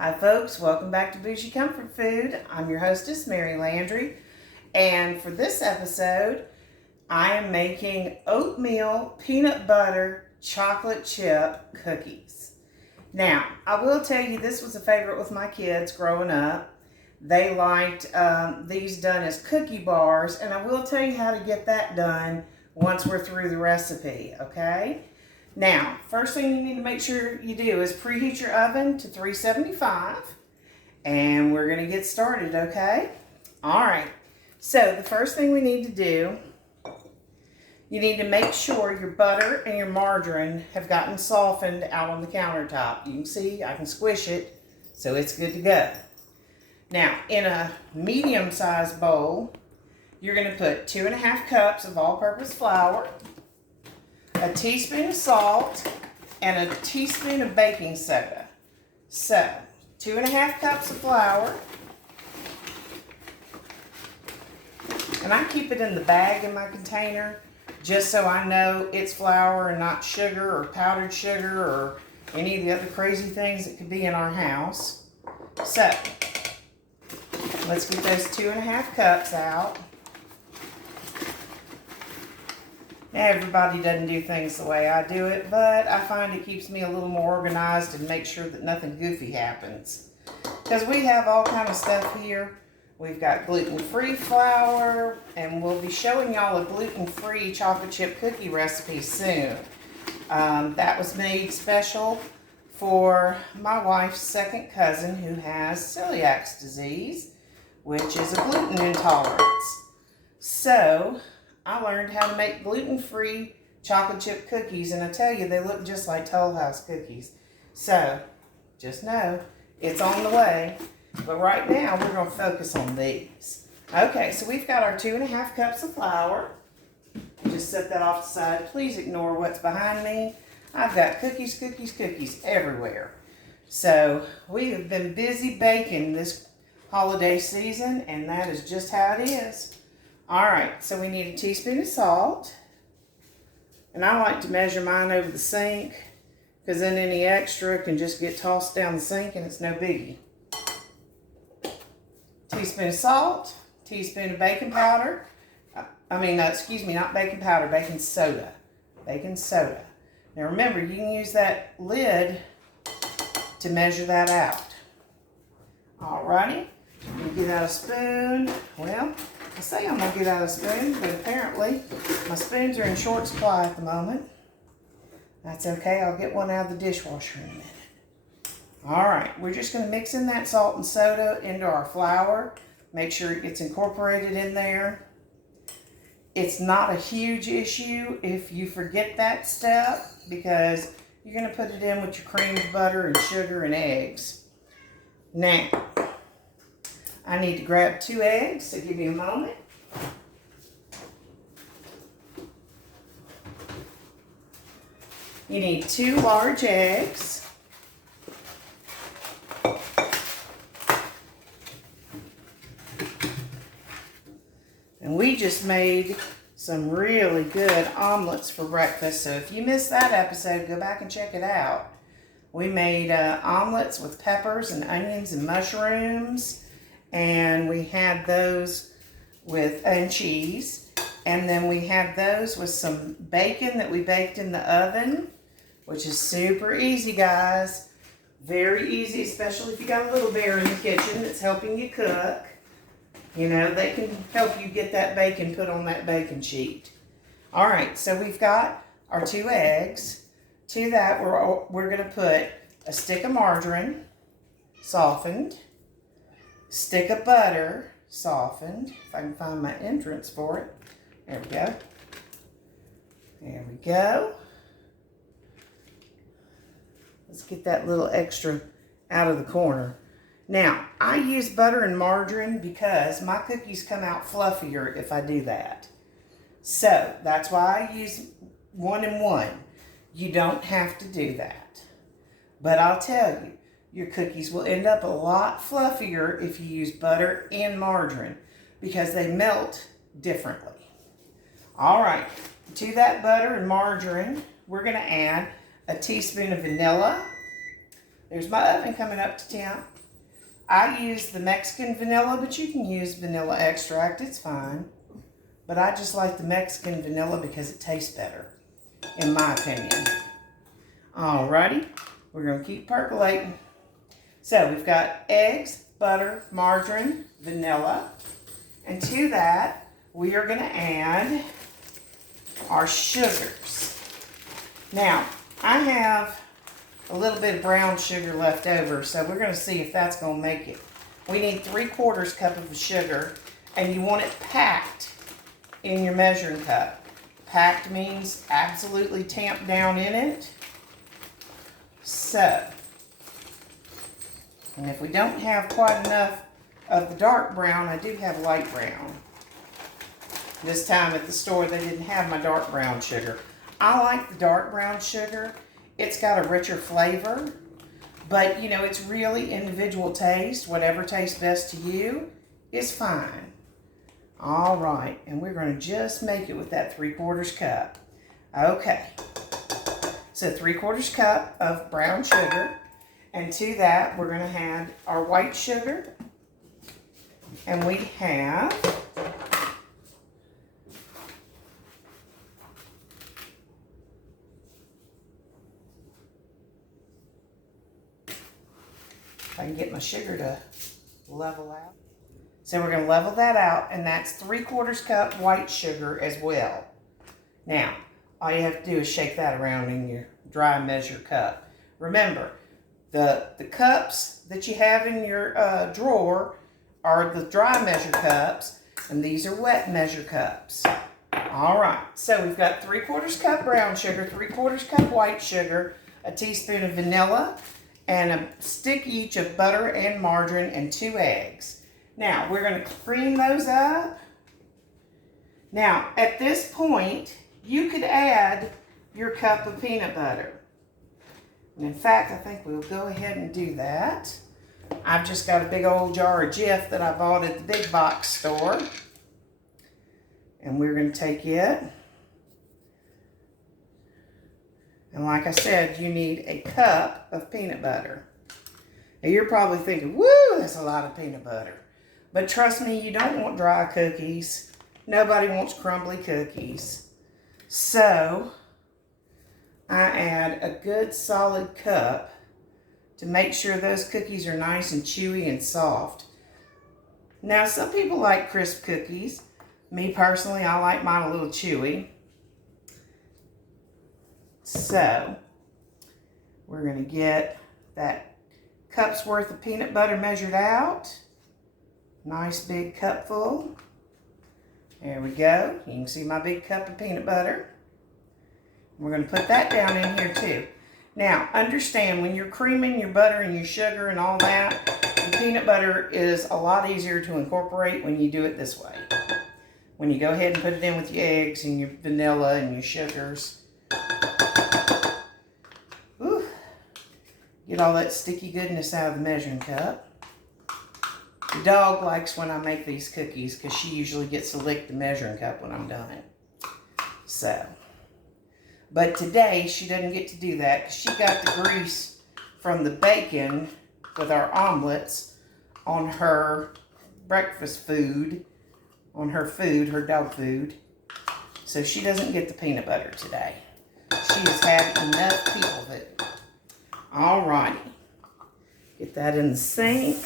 Hi folks, welcome back to Bougie Comfort Food. I'm your hostess, Mary Landry, and for this episode, I am making oatmeal peanut butter chocolate chip cookies. Now, I will tell you this was a favorite with my kids growing up. They liked these done as cookie bars, and I will tell you how to get that done once we're through the recipe, okay? Now, first thing you need to make sure you do is preheat your oven to 375, and we're going to get started, okay? All right, so the first thing we need to do, you need to make sure your butter and your margarine have gotten softened out on the countertop. You can see I can squish it, so it's good to go. Now, in a medium-sized bowl, you're going to put 2½ cups of all-purpose flour, a teaspoon of salt, and a teaspoon of baking soda. So, 2½ cups of flour. And I keep it in the bag in my container just so I know it's flour and not sugar or powdered sugar or any of the other crazy things that could be in our house. So, let's get those 2½ cups out. Now, everybody doesn't do things the way I do it, but I find it keeps me a little more organized and make sure that nothing goofy happens. Because we have all kind of stuff here. We've got gluten-free flour, and we'll be showing y'all a gluten-free chocolate chip cookie recipe soon. That was made special for my wife's second cousin who has celiac disease, which is a gluten intolerance. So, I learned how to make gluten-free chocolate chip cookies, and I tell you, they look just like Toll House cookies. So, just know, it's on the way. But right now, we're going to focus on these. Okay, so we've got our 2½ cups of flour. Just set that off the side. Please ignore what's behind me. I've got cookies everywhere. So, we have been busy baking this holiday season, and that is just how it is. Alright, so we need a teaspoon of salt, and I like to measure mine over the sink, because then any extra can just get tossed down the sink and it's no biggie. Teaspoon of salt, teaspoon of baking powder, excuse me, not baking powder, baking soda. Baking soda. Now remember, you can use that lid to measure that out. Alrighty, I'm going to get out a spoon. Well, I say I'm going to get out a spoon, but apparently my spoons are in short supply at the moment. That's okay, I'll get one out of the dishwasher in a minute. Alright, we're just going to mix in that salt and soda into our flour. Make sure it gets incorporated in there. It's not a huge issue if you forget that step, because you're going to put it in with your creamed butter and sugar and eggs. Now, I need to grab 2 eggs, so give me a moment. You need 2 large eggs. And we just made some really good omelets for breakfast, so if you missed that episode, go back and check it out. We made omelets with peppers and onions and mushrooms. And we had those with cheese, and then we had those with some bacon that we baked in the oven, which is super easy, guys. Very easy, especially if you got a little bear in the kitchen that's helping you cook. You know, they can help you get that bacon put on that bacon sheet. All right, so we've got our 2 eggs. To that, we're going to put a stick of margarine, softened, stick of butter, softened. If I can find my entrance for it. There we go. There we go. Let's get that little extra out of the corner. Now, I use butter and margarine because my cookies come out fluffier if I do that. So, that's why I use 1 and 1. You don't have to do that. But I'll tell you, your cookies will end up a lot fluffier if you use butter and margarine because they melt differently. All right, to that butter and margarine, we're going to add a teaspoon of vanilla, There's my oven coming up to temp. I use the Mexican vanilla, but you can use vanilla extract, it's fine. But I just like the Mexican vanilla because it tastes better, in my opinion. Alrighty, we're gonna keep percolating. So we've got eggs, butter, margarine, vanilla. And to that, we are gonna add our sugars. Now, I have a little bit of brown sugar left over, so we're going to see if that's going to make it. We need 3/4 cup of sugar, and you want it packed in your measuring cup. Packed means absolutely tamped down in it. So, and if we don't have quite enough of the dark brown, I do have light brown. This time at the store, they didn't have my dark brown sugar. I like the dark brown sugar. It's got a richer flavor, but you know, it's really individual taste. Whatever tastes best to you is fine. All right, and we're going to just make it with that 3/4 cup. Okay, so 3/4 cup of brown sugar, and to that we're going to add our white sugar, and we have I can get my sugar to level out. So we're going to level that out, and that's 3/4 cup white sugar as well. Now, all you have to do is shake that around in your dry measure cup. Remember, the cups that you have in your drawer are the dry measure cups, and these are wet measure cups. All right, so we've got 3/4 cup brown sugar, 3/4 cup white sugar, a teaspoon of vanilla, and a stick each of butter and margarine, and 2 eggs. Now, we're going to cream those up. Now, at this point, you could add your cup of peanut butter. And in fact, I think we'll go ahead and do that. I've just got a big old jar of Jif that I bought at the big box store. And we're going to take it. And like I said, you need a cup of peanut butter. Now you're probably thinking, woo, that's a lot of peanut butter. But trust me, you don't want dry cookies. Nobody wants crumbly cookies. So, I add a good solid cup to make sure those cookies are nice and chewy and soft. Now, some people like crisp cookies. Me personally, I like mine a little chewy. So, we're going to get that cup's worth of peanut butter measured out. Nice big cupful. There we go. You can see my big cup of peanut butter. We're going to put that down in here too. Now, understand when you're creaming your butter and your sugar and all that, the peanut butter is a lot easier to incorporate when you do it this way. When you go ahead and put it in with your eggs and your vanilla and your sugars. Whew. Get all that sticky goodness out of the measuring cup. The dog likes when I make these cookies because she usually gets to lick the measuring cup when I'm done. So, but today she doesn't get to do that because she got the grease from the bacon with our omelets on her breakfast food, on her food, her dog food. So she doesn't get the peanut butter today. She has had enough people of it. Alrighty. Get that in the sink.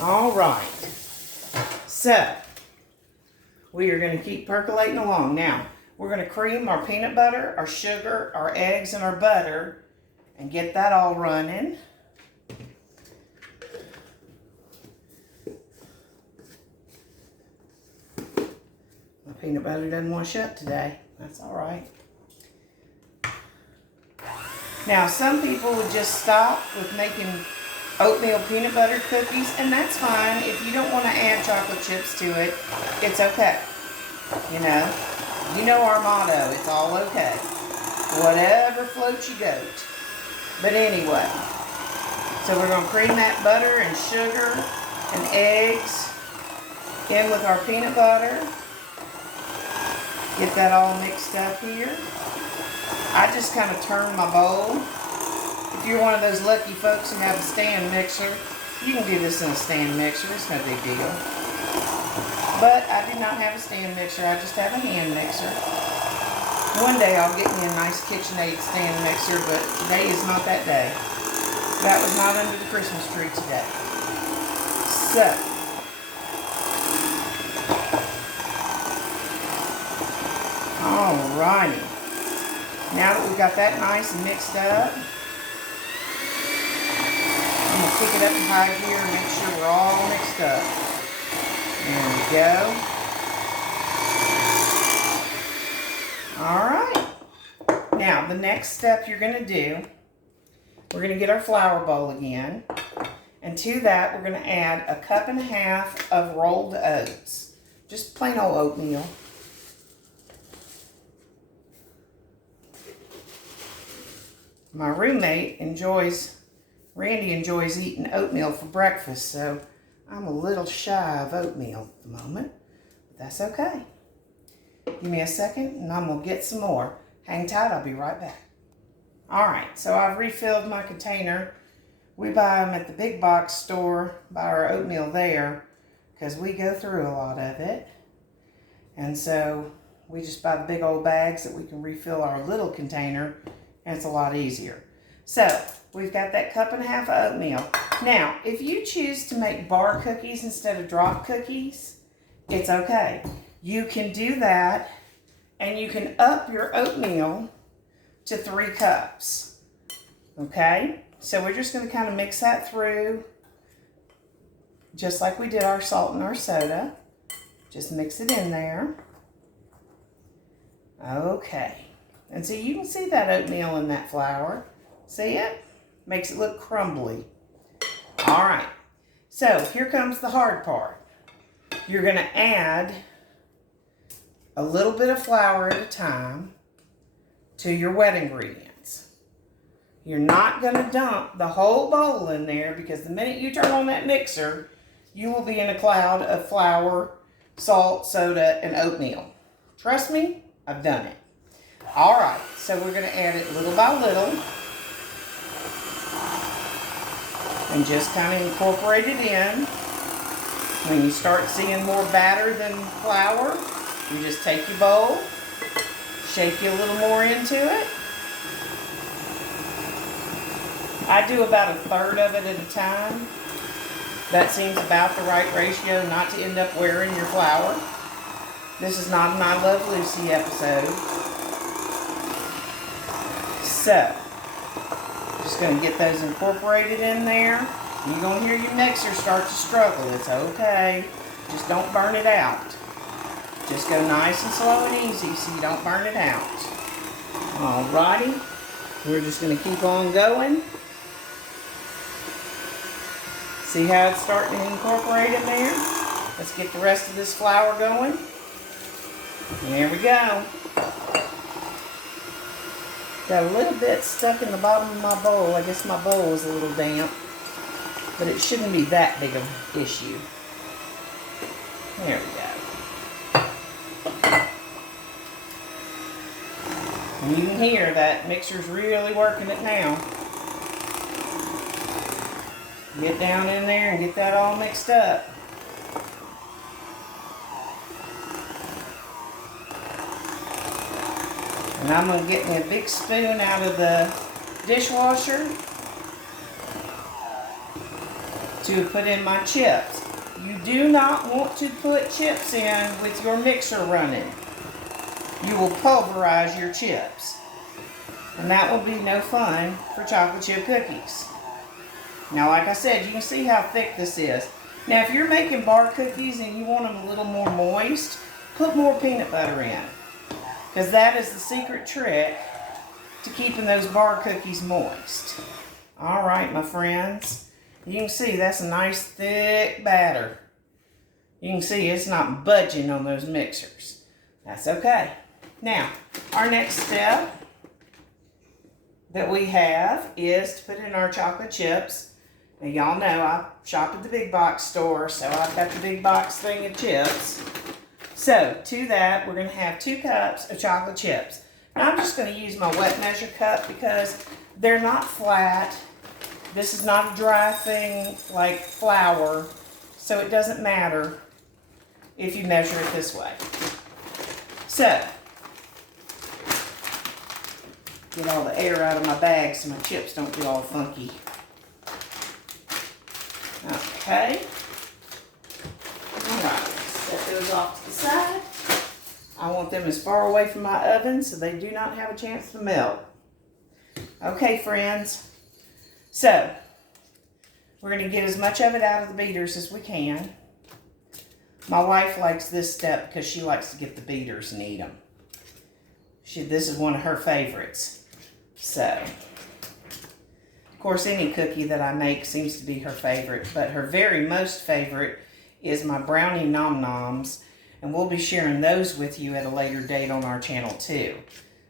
All right, so we are going to keep percolating along. Now, we're going to cream our peanut butter, our sugar, our eggs, and our butter, and get that all running. My peanut butter doesn't want to shut today. That's all right. Now, some people would just stop with making oatmeal peanut butter cookies, and that's fine. If you don't want to add chocolate chips to it, it's okay. You know our motto, it's all okay. Whatever floats your goat. But anyway, so we're going to cream that butter and sugar and eggs in with our peanut butter. Get that all mixed up here. I just kind of turn my bowl. If you're one of those lucky folks who have a stand mixer, you can do this in a stand mixer. It's no big deal. But I do not have a stand mixer. I just have a hand mixer. One day I'll get me a nice KitchenAid stand mixer, but today is not that day. That was not under the Christmas tree today. So, alrighty. Now that we've got that nice and mixed up, I'm going to pick it up in high gear and make sure we're all mixed up. There we go. Alright. Now, the next step you're going to do, we're going to get our flour bowl again. And to that, we're going to add 1.5 cups of rolled oats. Just plain old oatmeal. My roommate Randy enjoys eating oatmeal for breakfast, so I'm a little shy of oatmeal at the moment. But that's okay. Give me a second and I'm going to get some more. Hang tight, I'll be right back. Alright, so I've refilled my container. We buy them at the big box store, buy our oatmeal there, because we go through a lot of it. And so we just buy the big old bags that we can refill our little container, and it's a lot easier. So we've got that 1.5 cups of oatmeal. Now, if you choose to make bar cookies instead of drop cookies, it's okay. You can do that, and you can up your oatmeal to 3 cups. Okay? So we're just going to kind of mix that through, just like we did our salt and our soda. Just mix it in there. Okay. And so you can see that oatmeal in that flour. See it? Makes it look crumbly. All right. So here comes the hard part. You're going to add a little bit of flour at a time to your wet ingredients. You're not going to dump the whole bowl in there, because the minute you turn on that mixer, you will be in a cloud of flour, salt, soda, and oatmeal. Trust me, I've done it. All right, so we're going to add it little by little and just kind of incorporate it in. When you start seeing more batter than flour, you just take your bowl, shake you a little more into it. I do about 1/3 of it at a time. That seems about the right ratio not to end up wearing your flour. This is not an I Love Lucy episode. So, just going to get those incorporated in there. You're going to hear your mixer start to struggle. It's okay. Just don't burn it out. Just go nice and slow and easy so you don't burn it out. Alrighty. We're just going to keep on going. See how it's starting to incorporate in there? Let's get the rest of this flour going. And there we go. Got a little bit stuck in the bottom of my bowl. I guess my bowl is a little damp. But it shouldn't be that big of an issue. There we go. And you can hear that mixer's really working it now. Get down in there and get that all mixed up. And I'm going to get me a big spoon out of the dishwasher to put in my chips. You do not want to put chips in with your mixer running. You will pulverize your chips. And that will be no fun for chocolate chip cookies. Now, like I said, you can see how thick this is. Now, if you're making bar cookies and you want them a little more moist, put more peanut butter in. Because that is the secret trick to keeping those bar cookies moist. All right, my friends. You can see that's a nice thick batter. You can see it's not budging on those mixers. That's okay. Now, our next step that we have is to put in our chocolate chips. Now, y'all know I shop at the big box store, so I've got the big box thing of chips. So, to that, we're going to have 2 cups of chocolate chips. Now, I'm just going to use my wet measure cup because they're not flat. This is not a dry thing like flour, so it doesn't matter if you measure it this way. So, get all the air out of my bag so my chips don't get all funky. Okay. Alright, set those off to the side. I want them as far away from my oven so they do not have a chance to melt. Okay, friends. So, we're going to get as much of it out of the beaters as we can. My wife likes this step because she likes to get the beaters and eat them. This is one of her favorites. So, of course, any cookie that I make seems to be her favorite, but her very most favorite is my brownie nom noms, and we'll be sharing those with you at a later date on our channel too.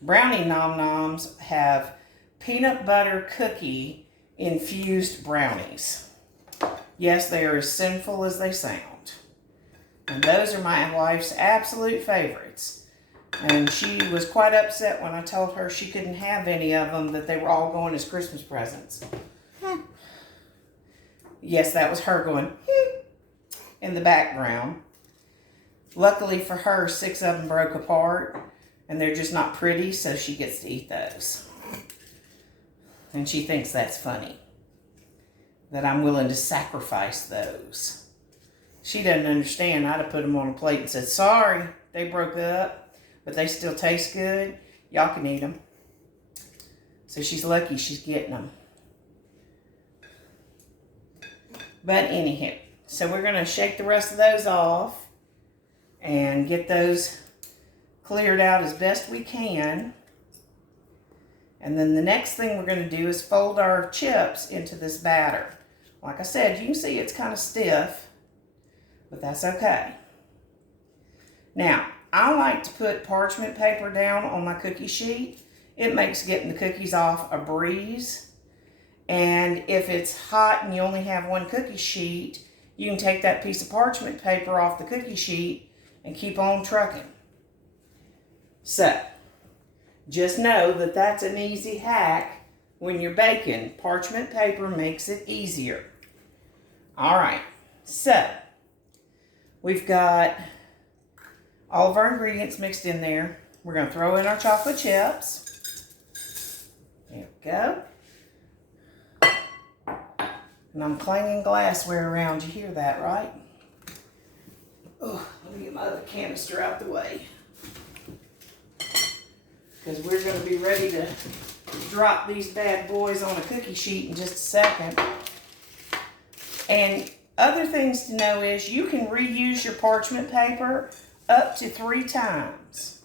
Brownie nom noms have peanut butter cookie infused brownies. Yes, they are as sinful as they sound. And those are my wife's absolute favorites. And she was quite upset when I told her she couldn't have any of them, that they were all going as Christmas presents. Yes, that was her going in the background. Luckily for her, 6 of them broke apart, and they're just not pretty, so she gets to eat those. And she thinks that's funny, that I'm willing to sacrifice those. She doesn't understand. I'd have put them on a plate and said, sorry, they broke up, but they still taste good. Y'all can eat them. So she's lucky she's getting them. But anyhow, so we're going to shake the rest of those off and get those cleared out as best we can. And then the next thing we're going to do is fold our chips into this batter. Like I said, you can see it's kind of stiff, but that's okay. Now, I like to put parchment paper down on my cookie sheet. It makes getting the cookies off a breeze. And if it's hot and you only have one cookie sheet, you can take that piece of parchment paper off the cookie sheet and keep on trucking. So, just know that that's an easy hack when you're baking. Parchment paper makes it easier. All right, so we've got all of our ingredients mixed in there. We're going to throw in our chocolate chips. There we go. And I'm clanging glassware around. You hear that, right? Oh, let me get my other canister out the way, because we're going to be ready to drop these bad boys on a cookie sheet in just a second. And other things to know is you can reuse your parchment paper up to 3 times.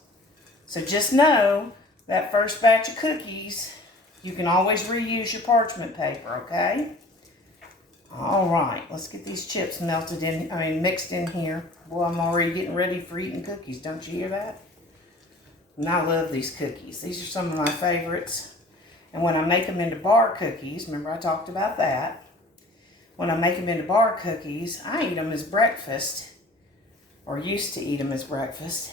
So just know that first batch of cookies, you can always reuse your parchment paper, okay? All right, let's get these chips mixed in here. Boy, I'm already getting ready for eating cookies. Don't you hear that? And I love these cookies. These are some of my favorites. And when I make them into bar cookies, remember I talked about that. When I make them into bar cookies, I eat them as breakfast, or used to eat them as breakfast.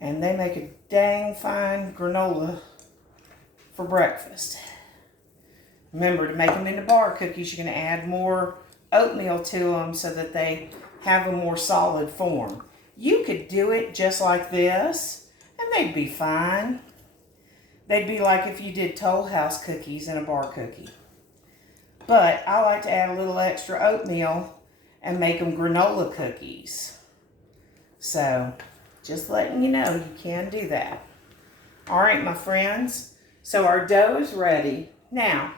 And they make a dang fine granola for breakfast. Remember, to make them into bar cookies, you're going to add more oatmeal to them so that they have a more solid form. You could do it just like this, and they'd be fine. They'd be like if you did Toll House cookies in a bar cookie. But I like to add a little extra oatmeal and make them granola cookies. So, just letting you know, you can do that. All right, my friends. So our dough is ready. Now,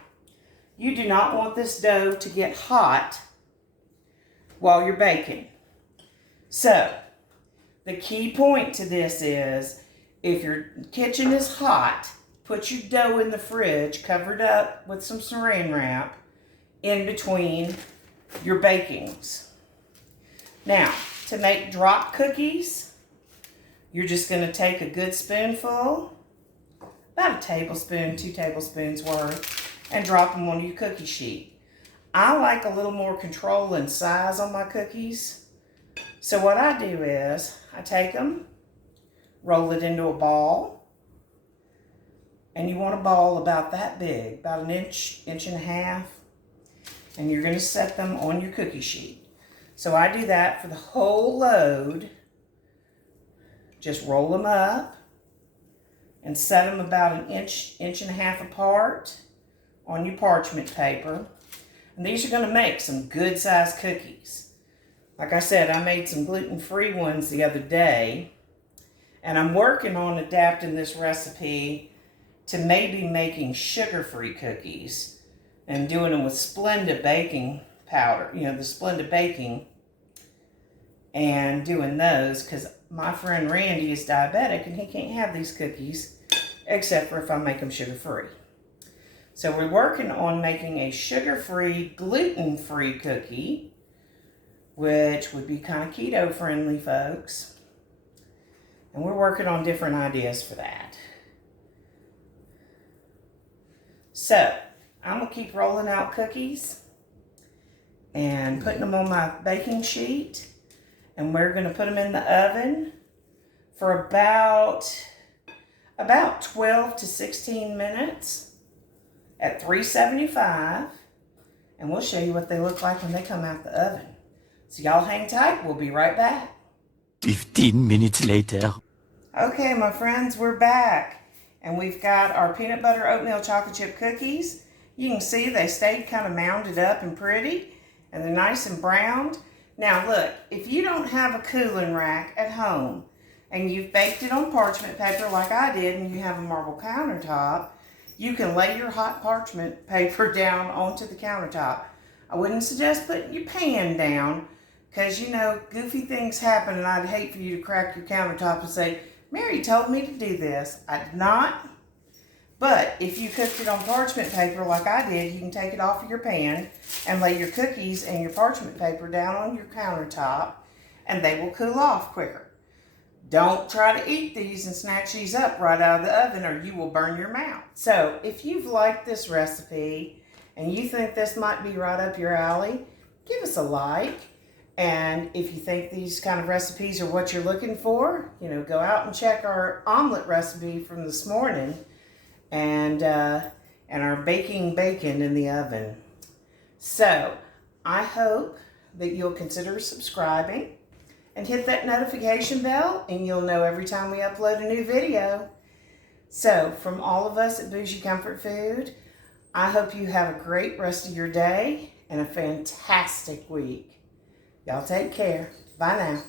you do not want this dough to get hot while you're baking. So, the key point to this is, if your kitchen is hot, put your dough in the fridge, covered up with some saran wrap, in between your bakings. Now, to make drop cookies, you're just going to take a good spoonful, about a tablespoon, 2 tablespoons worth, and drop them on your cookie sheet. I like a little more control and size on my cookies. So what I do is I take them, roll it into a ball, and you want a ball about that big, about an inch, inch and a half, and you're going to set them on your cookie sheet. So I do that for the whole load. Just roll them up and set them about an inch, inch and a half apart on your parchment paper. And these are going to make some good sized cookies. Like I said, I made some gluten-free ones the other day, and I'm working on adapting this recipe to maybe making sugar-free cookies and doing them with Splenda baking powder, you know, the Splenda baking, and doing those because my friend Randy is diabetic and he can't have these cookies except for if I make them sugar-free. So we're working on making a sugar-free, gluten-free cookie, which would be kind of keto-friendly, folks. And we're working on different ideas for that. So I'm going to keep rolling out cookies and putting them on my baking sheet. And we're going to put them in the oven for about 12 to 16 minutes at 375. And we'll show you what they look like when they come out the oven. So y'all hang tight. We'll be right back. 15 minutes later. Okay, my friends, we're back. And we've got our peanut butter oatmeal chocolate chip cookies. You can see they stayed kind of mounded up and pretty. And they're nice and browned. Now look, if you don't have a cooling rack at home and you've baked it on parchment paper like I did and you have a marble countertop, you can lay your hot parchment paper down onto the countertop. I wouldn't suggest putting your pan down because, you know, goofy things happen and I'd hate for you to crack your countertop and say, Mary told me to do this. I did not. But if you cooked it on parchment paper like I did, you can take it off of your pan and lay your cookies and your parchment paper down on your countertop and they will cool off quicker. Don't try to eat these and snatch these up right out of the oven or you will burn your mouth. So if you've liked this recipe and you think this might be right up your alley, give us a like. And if you think these kind of recipes are what you're looking for, you know, go out and check our omelet recipe from this morning. And our baking bacon in the oven. So I hope that you'll consider subscribing and hit that notification bell and you'll know every time we upload a new video. So from all of us at Bougie Comfort Food, I hope you have a great rest of your day and a fantastic week. Y'all take care. Bye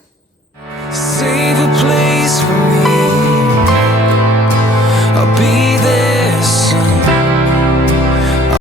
now. Save a place for me.